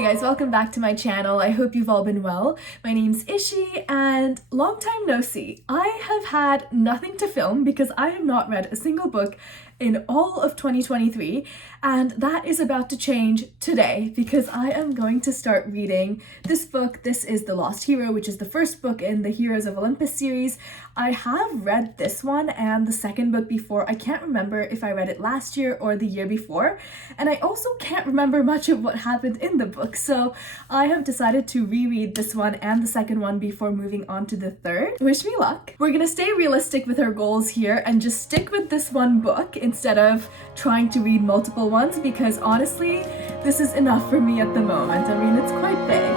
Hey guys, welcome back to my channel. I hope you've all been well. My name's Ishi and long time no see. I have had nothing to film because I have not read a single book in all of 2023, and that is about to change today because I am going to start reading this book. This is The Lost Hero, which is the first book in the Heroes of Olympus series. I have read this one and the second book before. I can't remember if I read it last year or the year before, and I also can't remember much of what happened in the book, so I have decided to reread this one and the second one before moving on to the third. Wish me luck. We're gonna stay realistic with our goals here and just stick with this one book instead of trying to read multiple ones, because honestly, this is enough for me at the moment. I mean, it's quite big.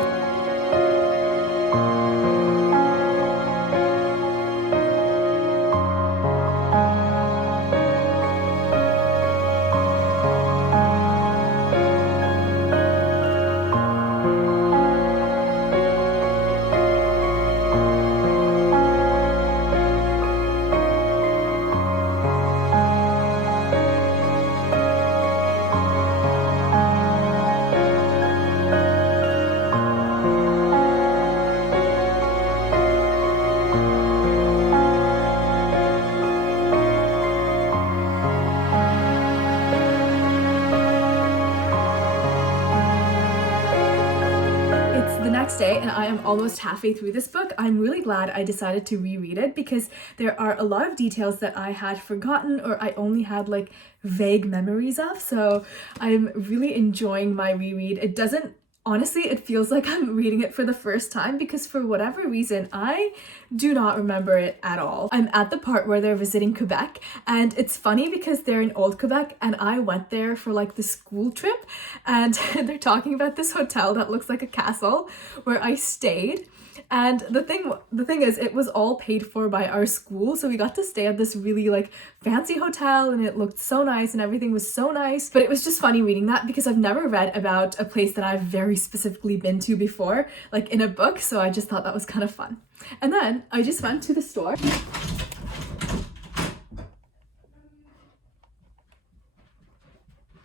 Day and I am almost halfway through this book. I'm really glad I decided to reread it because there are a lot of details that I had forgotten or I only had like vague memories of, so I'm really enjoying my reread. It doesn't, honestly, it feels like I'm reading it for the first time because for whatever reason, I do not remember it at all. I'm at the part where they're visiting Quebec, and it's funny because they're in Old Quebec and I went there for like the school trip, and they're talking about this hotel that looks like a castle where I stayed. And the thing is, it was all paid for by our school, so we got to stay at this really like fancy hotel and it looked so nice and everything was so nice. But it was just funny reading that because I've never read about a place that I've very specifically been to before, like in a book, so I just thought that was kind of fun. And then I just went to the store.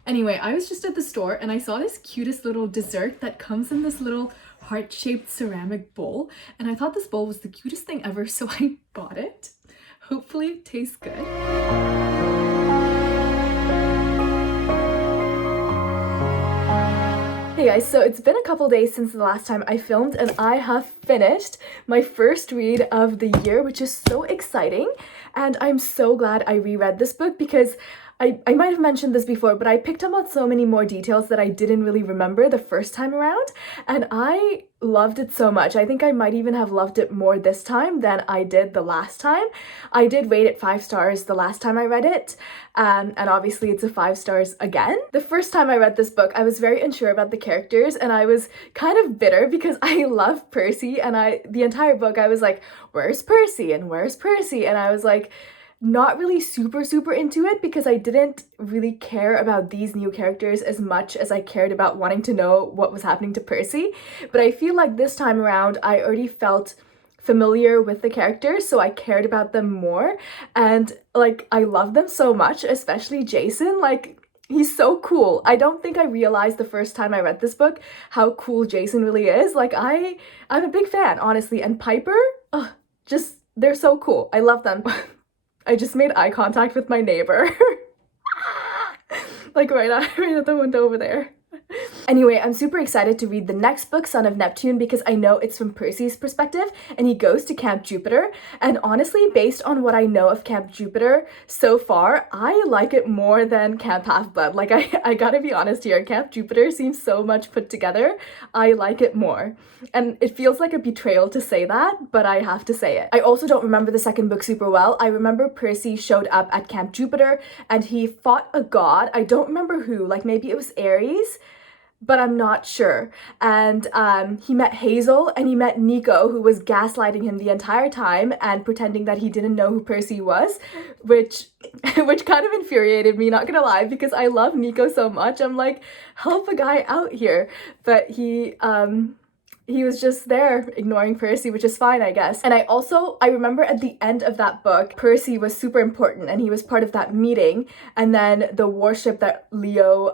Anyway, I was just at the store and I saw this cutest little dessert that comes in this little heart-shaped ceramic bowl, and I thought this bowl was the cutest thing ever, so I bought it. Hopefully it tastes good. Hey guys, so it's been a couple days since the last time I filmed and I have finished my first read of the year, which is so exciting, and I'm so glad I reread this book because I might have mentioned this before, but I picked up on so many more details that I didn't really remember the first time around, and I loved it so much. I think I might even have loved it more this time than I did the last time. I did rate it 5 stars the last time I read it, and obviously it's a 5 stars again. The first time I read this book, I was very unsure about the characters, and I was kind of bitter because I love Percy, and the entire book I was like, where's Percy and where's Percy? And I was like, not really super into it because I didn't really care about these new characters as much as I cared about wanting to know what was happening to Percy. But I feel like this time around I already felt familiar with the characters, so I cared about them more, and like I love them so much, especially Jason. Like, he's so cool. I don't think I realized the first time I read this book how cool Jason really is. Like, I'm a big fan, honestly. And Piper, just, they're so cool. I love them. I just made eye contact with my neighbor. Like right at the window over there. Anyway, I'm super excited to read the next book, Son of Neptune, because I know it's from Percy's perspective and he goes to Camp Jupiter. And honestly, based on what I know of Camp Jupiter so far, I like it more than Camp Half-Blood. Like, I gotta be honest here, Camp Jupiter seems so much put together. I like it more. And it feels like a betrayal to say that, but I have to say it. I also don't remember the second book super well. I remember Percy showed up at Camp Jupiter and he fought a god. I don't remember who, like maybe it was Ares, but I'm not sure. And he met Hazel and he met Nico, who was gaslighting him the entire time and pretending that he didn't know who Percy was, which kind of infuriated me, not gonna lie, because I love Nico so much. I'm like, help a guy out here. But he he was just there ignoring Percy, which is fine, I guess. And I remember at the end of that book, Percy was super important and he was part of that meeting, and then the warship that Leo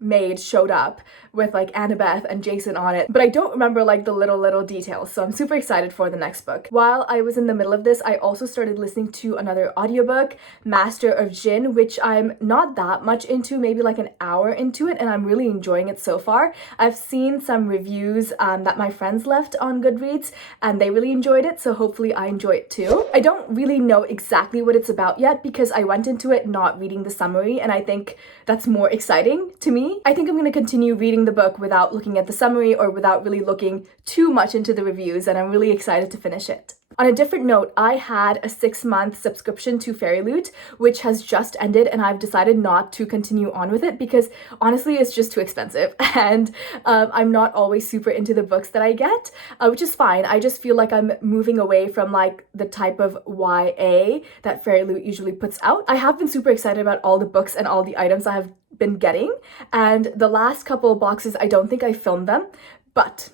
made showed up with like Annabeth and Jason on it, but I don't remember like the little details, so I'm super excited for the next book. While I was in the middle of this, I also started listening to another audiobook, Master of Djinn, which I'm not that much into, maybe like an hour into it, and I'm really enjoying it so far. I've seen some reviews that my friends left on Goodreads, and they really enjoyed it, so hopefully I enjoy it too. I don't really know exactly what it's about yet because I went into it not reading the summary, and I think that's more exciting to me. I think I'm going to continue reading the book without looking at the summary or without really looking too much into the reviews, and I'm really excited to finish it. On a different note, I had a 6-month subscription to FairyLoot, which has just ended, and I've decided not to continue on with it because honestly it's just too expensive, and I'm not always super into the books that I get, which is fine. I just feel like I'm moving away from like the type of YA that FairyLoot usually puts out. I have been super excited about all the books and all the items I have been getting, and the last couple of boxes, I don't think I filmed them, but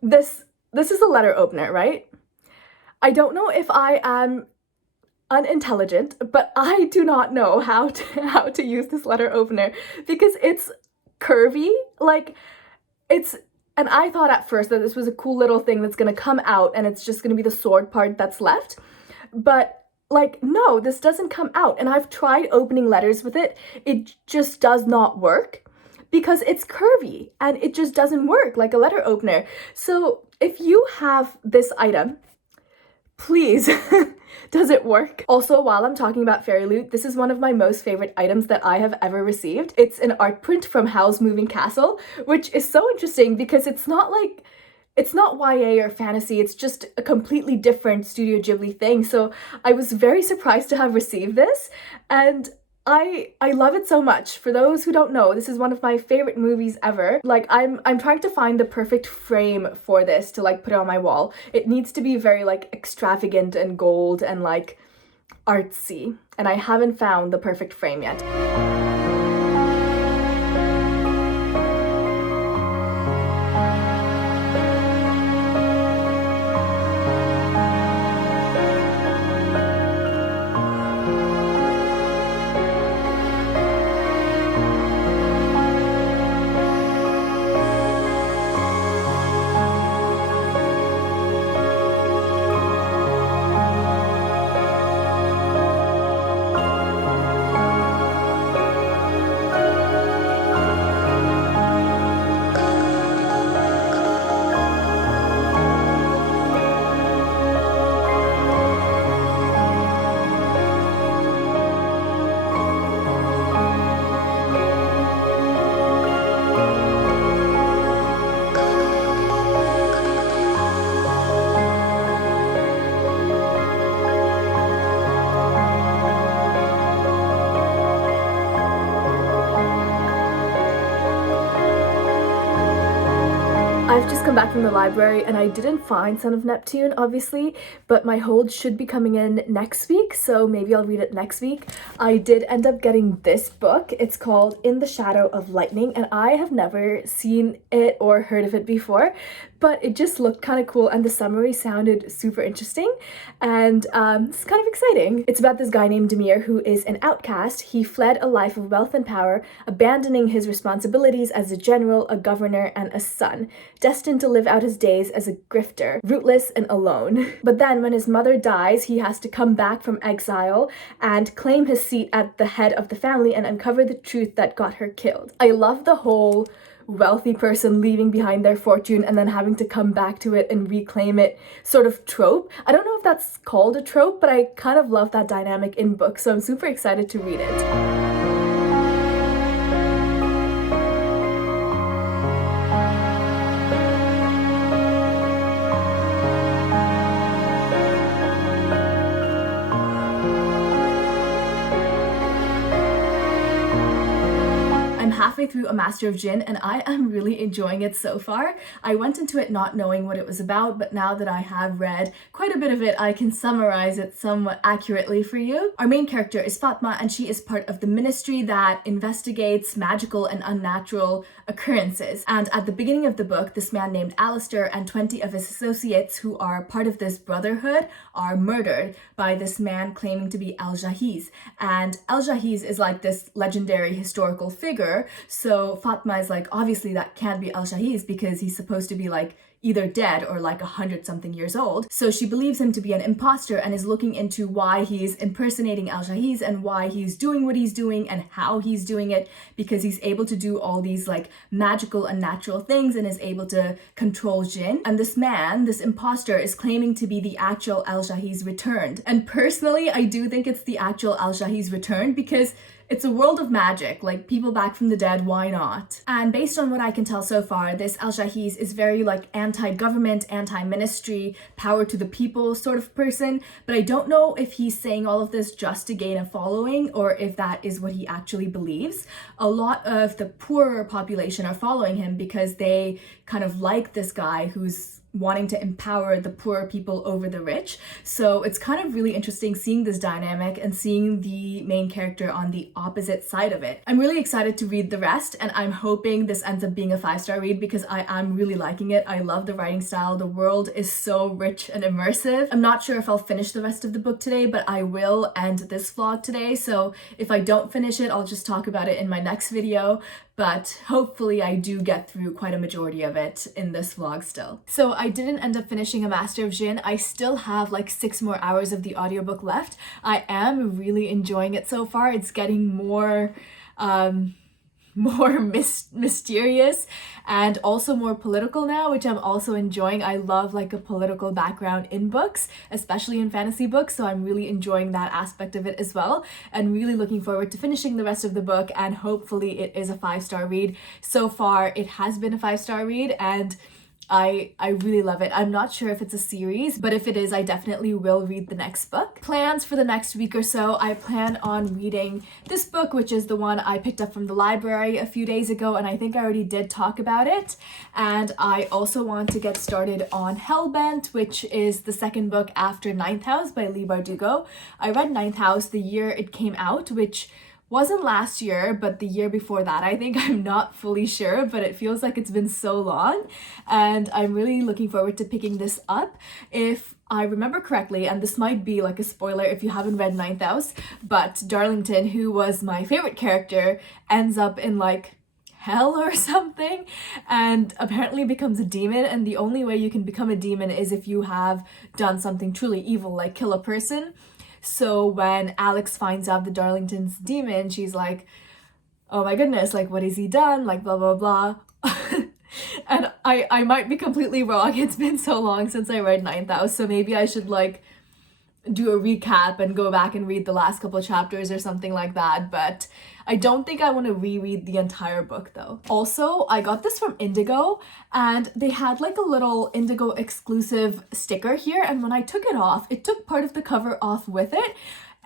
this is a letter opener, right? I don't know if I am unintelligent, but I do not know how to use this letter opener because it's curvy, like and I thought at first that this was a cool little thing that's gonna come out and it's just gonna be the sword part that's left, but like, no, this doesn't come out, and I've tried opening letters with it. It just does not work because it's curvy and it just doesn't work like a letter opener. So if you have this item, please, does it work? Also, while I'm talking about FairyLoot, this is one of my most favorite items that I have ever received. It's an art print from Howl's Moving Castle, which is so interesting because it's not YA or fantasy, it's just a completely different Studio Ghibli thing. So I was very surprised to have received this, and I love it so much. For those who don't know, this is one of my favorite movies ever. Like, I'm trying to find the perfect frame for this to like put on my wall. It needs to be very like extravagant and gold and like artsy, and I haven't found the perfect frame yet. I've just come back from the library and I didn't find Son of Neptune, obviously, but my hold should be coming in next week, so maybe I'll read it next week. I did end up getting this book. It's called In the Shadow of Lightning, and I have never seen it or heard of it before, but it just looked kind of cool and the summary sounded super interesting, and it's kind of exciting. It's about this guy named Demir who is an outcast. He fled a life of wealth and power, abandoning his responsibilities as a general, a governor, and a son, destined to live out his days as a grifter, rootless and alone. But then when his mother dies, he has to come back from exile and claim his seat at the head of the family and uncover the truth that got her killed. I love the whole wealthy person leaving behind their fortune and then having to come back to it and reclaim it sort of trope. I don't know if that's called a trope, but I kind of love that dynamic in books, so I'm super excited to read it. Halfway halfway through A Master of Djinn and I am really enjoying it so far. I went into it not knowing what it was about, but now that I have read quite a bit of it, I can summarize it somewhat accurately for you. Our main character is Fatma, and she is part of the ministry that investigates magical and unnatural occurrences. And at the beginning of the book, this man named Alistair and 20 of his associates who are part of this brotherhood are murdered by this man claiming to be Al-Jahiz. And Al-Jahiz is like this legendary historical figure, so Fatma is like, obviously that can't be Al-Jahiz because he's supposed to be like either dead or like 100-something years old. So she believes him to be an imposter and is looking into why he's impersonating Al-Jahiz and why he's doing what he's doing and how he's doing it, because he's able to do all these like magical and natural things and is able to control Djinn. And this man, this imposter, is claiming to be the actual Al-Jahiz returned. And personally, I do think it's the actual Al-Jahiz returned because it's a world of magic, like people back from the dead, why not? And based on what I can tell so far, this Al-Jahiz is very like anti-government, anti-ministry, power to the people sort of person, but I don't know if he's saying all of this just to gain a following or if that is what he actually believes. A lot of the poorer population are following him because they kind of like this guy who's wanting to empower the poor people over the rich. So it's kind of really interesting seeing this dynamic and seeing the main character on the opposite side of it. I'm really excited to read the rest, and I'm hoping this ends up being a 5-star read because I am really liking it. I love the writing style. The world is so rich and immersive. I'm not sure if I'll finish the rest of the book today, but I will end this vlog today. So if I don't finish it, I'll just talk about it in my next video. But hopefully I do get through quite a majority of it in this vlog still. So I didn't end up finishing A Master of Djinn. I still have like 6 more hours of the audiobook left. I am really enjoying it so far. It's getting more mysterious and also more political now, which I'm also enjoying. I love like a political background in books, especially in fantasy books, so I'm really enjoying that aspect of it as well, and really looking forward to finishing the rest of the book, and hopefully it is a 5-star read. So far it has been a 5-star read, and I really love it. I'm not sure if it's a series, but if it is, I definitely will read the next book. Plans for the next week or so, I plan on reading this book, which is the one I picked up from the library a few days ago, and I think I already did talk about it. And I also want to get started on Hellbent, which is the second book after Ninth House by Leigh Bardugo. I read Ninth House the year it came out, which wasn't last year, but the year before that, I think. I'm not fully sure, but it feels like it's been so long, and I'm really looking forward to picking this up. If I remember correctly, and this might be like a spoiler if you haven't read Ninth House, but Darlington, who was my favorite character, ends up in like hell or something and apparently becomes a demon, and the only way you can become a demon is if you have done something truly evil, like kill a person. So when Alex finds out the Darlington's demon, she's like, oh my goodness, like what has he done? Like blah, blah, blah. And I might be completely wrong. It's been so long since I read Ninth House, so maybe I should like do a recap and go back and read the last couple of chapters or something like that, but I don't think I want to reread the entire book though. Also, I got this from Indigo, and they had like a little Indigo exclusive sticker here, and when I took it off, it took part of the cover off with it.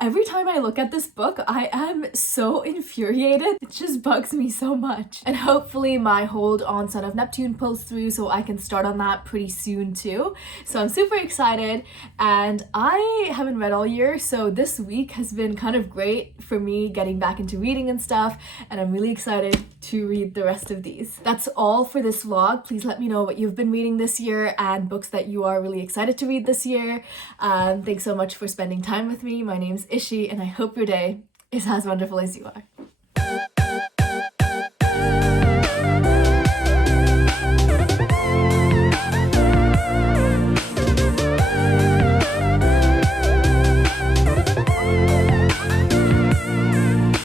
Every time I look at this book, I am so infuriated. It just bugs me so much. And hopefully my hold on Son of Neptune pulls through so I can start on that pretty soon too. So I'm super excited, and I haven't read all year, so this week has been kind of great for me getting back into reading and stuff, and I'm really excited to read the rest of these. That's all for this vlog. Please let me know what you've been reading this year and books that you are really excited to read this year. Thanks so much for spending time with me. My name's Ishi, and I hope your day is as wonderful as you are.